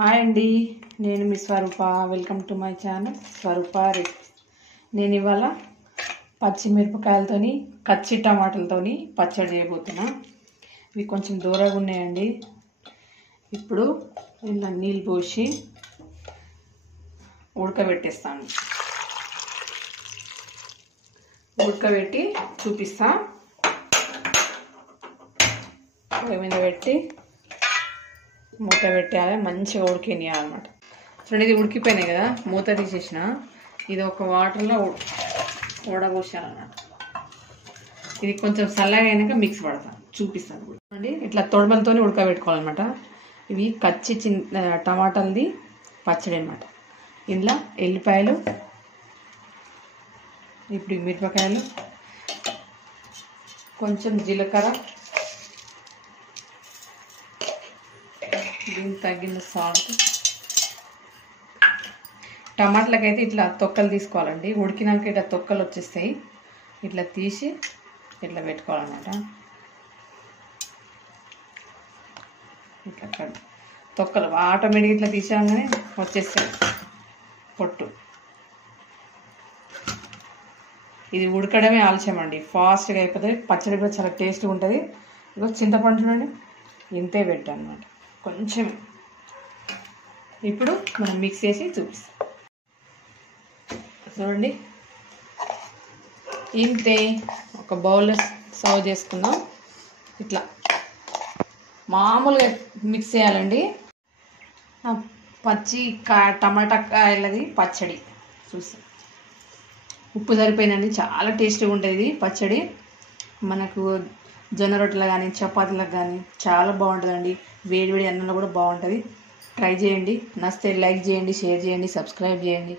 Hi అండి, నేను మీ Swaroopa. Welcome to my channel Swaroopa recipes. నేను ఇవాళ పచ్చిమిరపకాయలతోని కచ్చి టమాటాలతోని పచ్చడి చేయబోతున్నా. ఇవి కొంచెం దూరంగా ఉన్నాయండి. ఇప్పుడు ఇలా నీళ్ళు పోసి ఉడకబెట్టేస్తాను. ఉడకబెట్టి చూపిస్తా. పొయ్యి మీద పెట్టి మూత పెట్టాలి, మంచిగా ఉడికినియాలన్నమాట. చూడండి, ఇది ఉడికిపోయినాయి కదా, మూత తీసేసిన. ఇది ఒక వాటర్లో ఉడబోసాలన్నమాట. ఇది కొంచెం చల్లగా అయినాక మిక్స్ పడతాను, చూపిస్తాను కూడా. చూడండి, ఇట్లా తొడమలతో ఉడకబెట్టుకోవాలన్నమాట. ఇవి కచ్చి టమాటాలది పచ్చడి అనమాట. ఇందులో ఎల్లిపాయలు, ఇప్పుడు మిరపకాయలు, కొంచెం జీలకర్ర, దీనికి తగ్గిన సాల్ట్. టమాటాలకైతే ఇట్లా తొక్కలు తీసుకోవాలండి. ఉడికినాక ఇట్లా తొక్కలు వచ్చేస్తాయి. ఇట్లా తీసి ఇట్లా పెట్టుకోవాలన్నమాట. ఇట్లా తొక్కలు ఆటోమేటిక్ ఇట్లా తీసాగానే వచ్చేస్తాయి పొట్టు. ఇది ఉడకడమే ఆలస్యం అండి, ఫాస్ట్గా అయిపోతుంది. పచ్చడి కూడా చాలా టేస్ట్గా ఉంటుంది. ఇగో చింతపండు చూడండి, ఇంతే పెట్టాను అనమాట కొంచెం. ఇప్పుడు మనం మిక్స్ చేసి చూపిస్తాం. చూడండి, ఇంతే. ఒక బౌల్లో సర్వ్ చేసుకుందాం. ఇట్లా మామూలుగా మిక్స్ చేయాలండి. టమాటా కాయలది పచ్చడి చూస్తాం. ఉప్పు సరిపోయిందండి, చాలా టేస్టీగా ఉంటుంది పచ్చడి. మనకు జొన్న రొట్టెలు కానీ చపాతీలకు కానీ చాలా బాగుంటుందండి. వేడి వేడి అన్నంలో కూడా బాగుంటుంది. ట్రై చేయండి. నచ్చితే లైక్ చేయండి, షేర్ చేయండి, సబ్స్క్రైబ్ చేయండి.